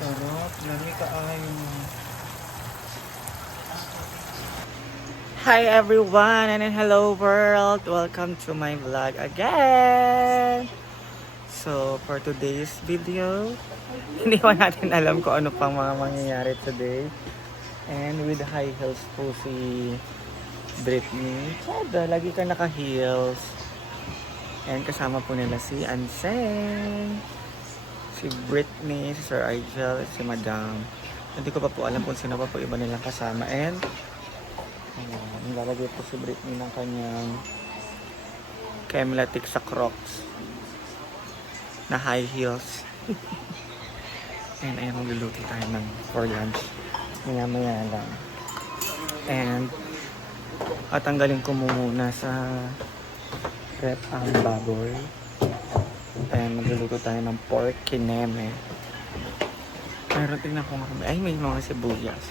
Sarap. Lami ka ayon. Hi everyone and hello world. Welcome to my vlog again. So for today's video, hindi pa natin alam kung ano pang mga mangyayari today. And with high heels po si Britney. Sada, lagi ka naka-heels. And kasama po nila si Anseng, si Britney, si Sir Argel, si Madam. Hindi ko pa po alam kung sino pa po iba nilang kasama. And nilalagay po si Britney ng kanyang Kemlatic sa Crocs na high heels. And ayan, magluluto tayo ng for lunch. Maya-maya lang. And tanggalin ko muna sa rep ang baboy. And magluluto tayo ng pork kineme. Pero tingnan ko nga. Ay, may mga sibuyas.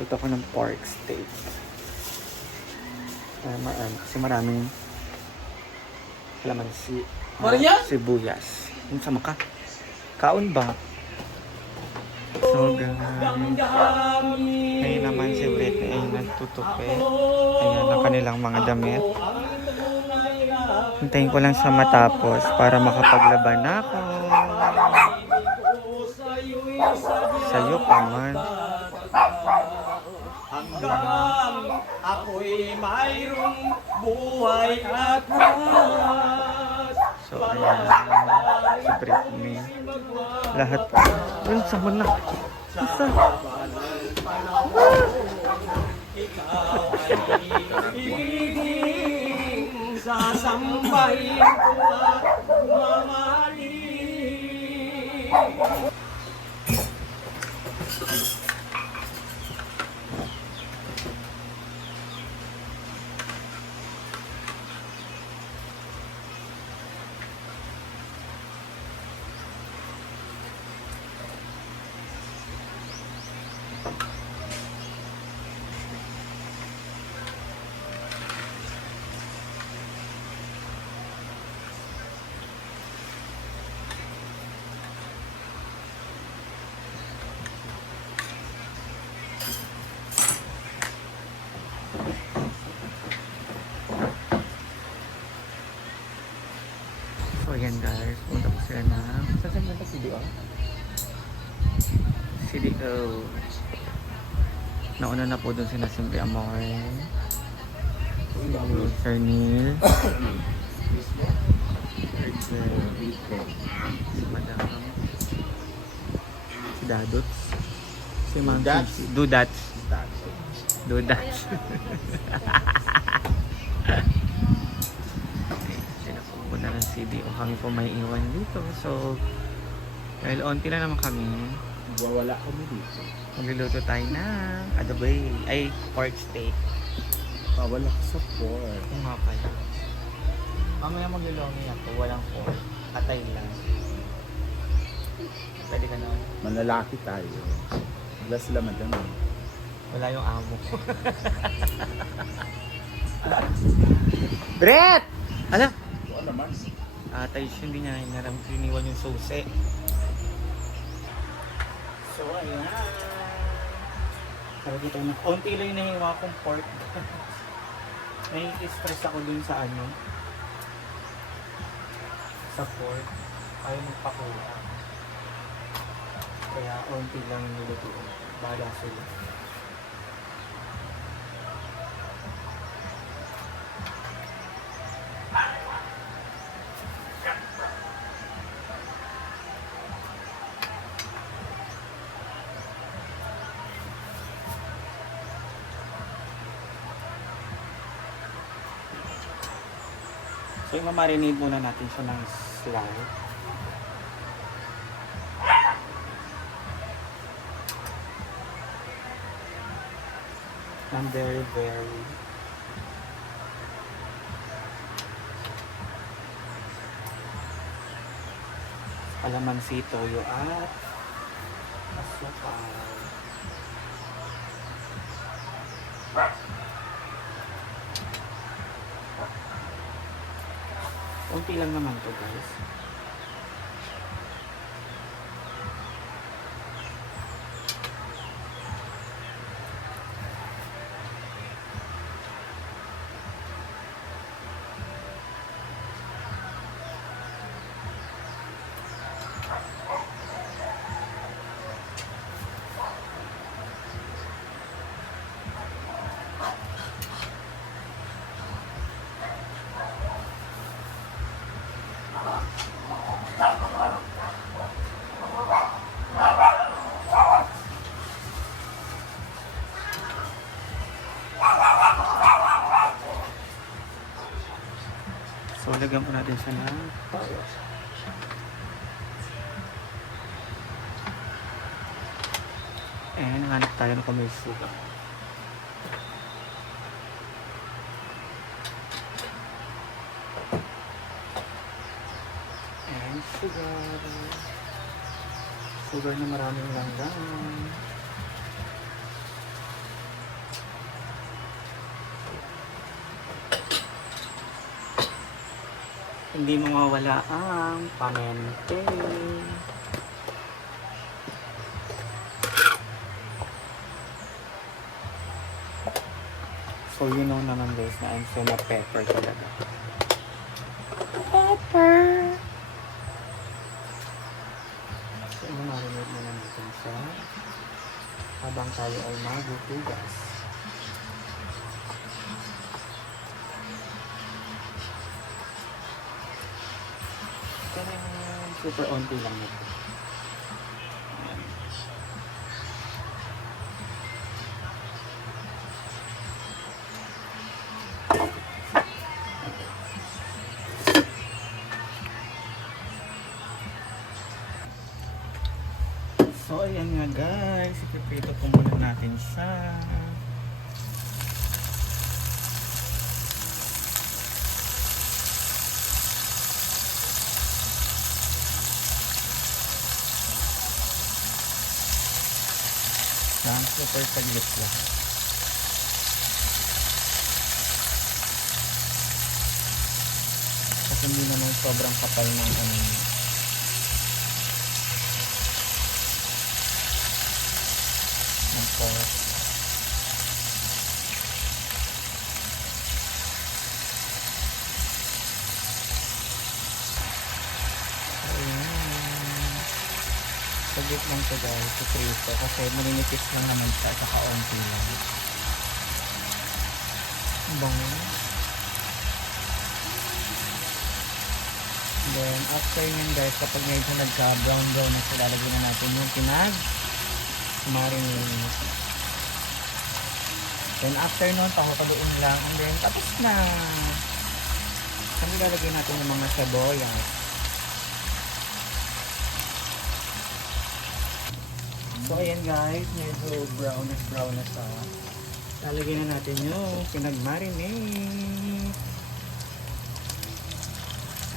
Luto ko ng pork steak. Kasi maraming kalamansi. Sibuyas. Yung sama ka. Kaon ba? So guys, ngayon naman si Britney ay nagtutupi. Ayan ang kanilang mga damit. Hintayin ko lang sa matapos para makapaglaban ako. Sayo pa man. Hanggang ako'y mayroong buhay at mas. So ayan, si Britney. Lahat. Yun, sama na. Isa. Ikaw ay ibigin, sasambahin ko at mamahalin. So ayan guys, punta ko sila na saan ba ito? CDO? CDO. Nauna na po doon sila Simple Amore, si Sir Neil, si Madam, si Dadots, si Monkey, Dudats. Dudats. Na ng CDO kami po may iwan dito. So dahil onti lang naman kami, Wala kami dito. magluluto tayo ng adoboy, ay pork steak. Wala ka sa pork. Kung nga pala mamaya maglulongi ako, walang pork, atay lang. Pwede ka naman. Malalaki tayo. Wala sila madami. Wala yung amo ko. Brett! Ala! Oo naman. Atay siya, hindi niya iniwan yung susi. So ayan, sabi tayo na konti lang yung nahiwa kong pork. Nai-stress ako dun sa ano, sa pork. Ayaw magpakuha, kaya konti lang yung niluto. Bahala sila. So, i-marinate muna natin siya ng slaw. Ng very kalamansi, toyo at asukal. Kunti lang naman to guys. Lalagyan po natin siya ng power. And hanap tayo ng may sugar. And sugar. Sugar na maraming langgam. Hindi mawawala ang pamente. So you know naman guys na I'm so na-pepper talaga. Pepper! So marinate na lang natin siya habang tayo ay magutugas. Super onti lang ito. So ayan nga guys, ipiprito po muna natin siya. Lang, super saglit lang. Kasi hindi naman sobrang kapal ng ano. Ng pork. Saglit lang ito guys, iprito kasi maninipis lang naman siya at saka onti lang. Bango. Then after nyan guys, kapag medyo nagka-brown na siya, lalagyan na natin yung marinate. Then after nun, pakukaluin lang and then tapos na. Kami lalagyan natin yung mga seboyas. So ayan guys, medyo brown na siya. Lalagyan na natin yung pinag-marinate.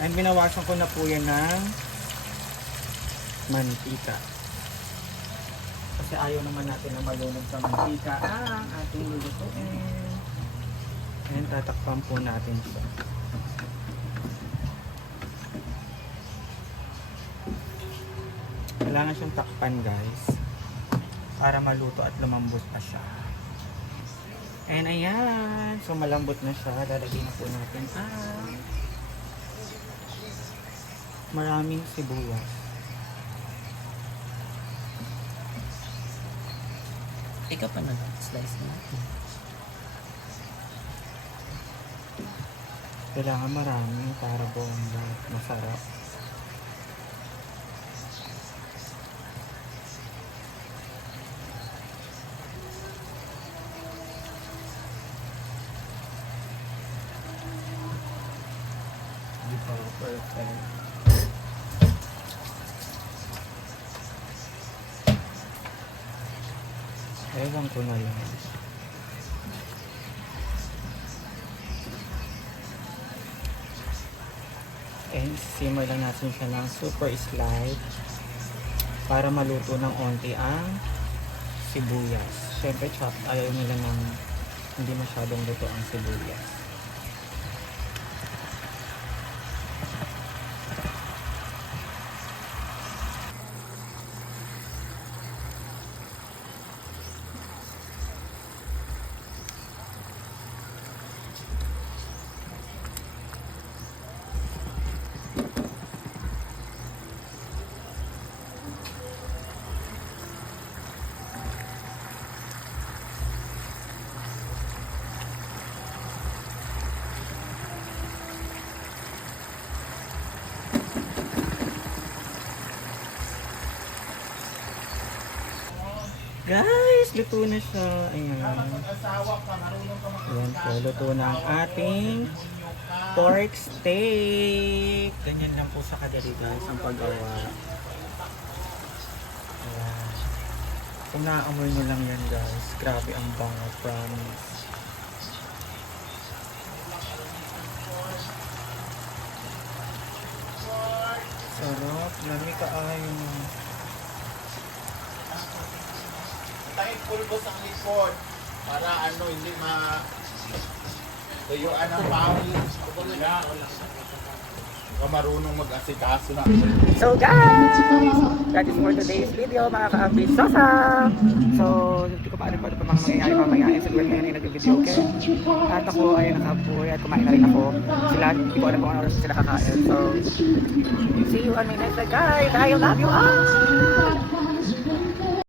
And binawasan ko na po yan ng mantika. Kasi ayaw naman natin na malunod sa mantika ang ating lulutuin. And tatakpan po natin siya. Kailangan siyang takpan guys, para maluto at lumambot pa siya. And ayan, so malambot na siya. Lalagyan na po natin ang maraming sibuyas. Ikaw pa nag-slice natin. Kailangan marami para bomba masarap. Perfect. Ewan ko na lang. And simmer lang natin siya ng super slide para maluto ng onti ang sibuyas. Siyempre chop, ayaw nila ng hindi masyadong luto ang sibuyas. Guys, luto na siya. Ayan. Ayan po, luto na ang ating pork steak. Ganyan lang po sa kadali guys ang paggawa. Ayan. Kung naamoy nyo lang yan guys, grabe ang bango, promise. Sarap, lami kaayo. Tayo pulbos ang likod para ano hindi tuyuan ang pawis. Wala. Ka marunong mag-asikaso na. So guys, that is for today's video mga ka-ambisosa. So, hindi ko pa alam pa ito pa mga mangyayari mamaya. Sa duwan ngayon ay nag-video, okay? At ako ay nakabuhay at kumain na rin ako. Sila, hindi ko alam kung ano oras sila kakain. So, see you on my next vlog guys. I love you all!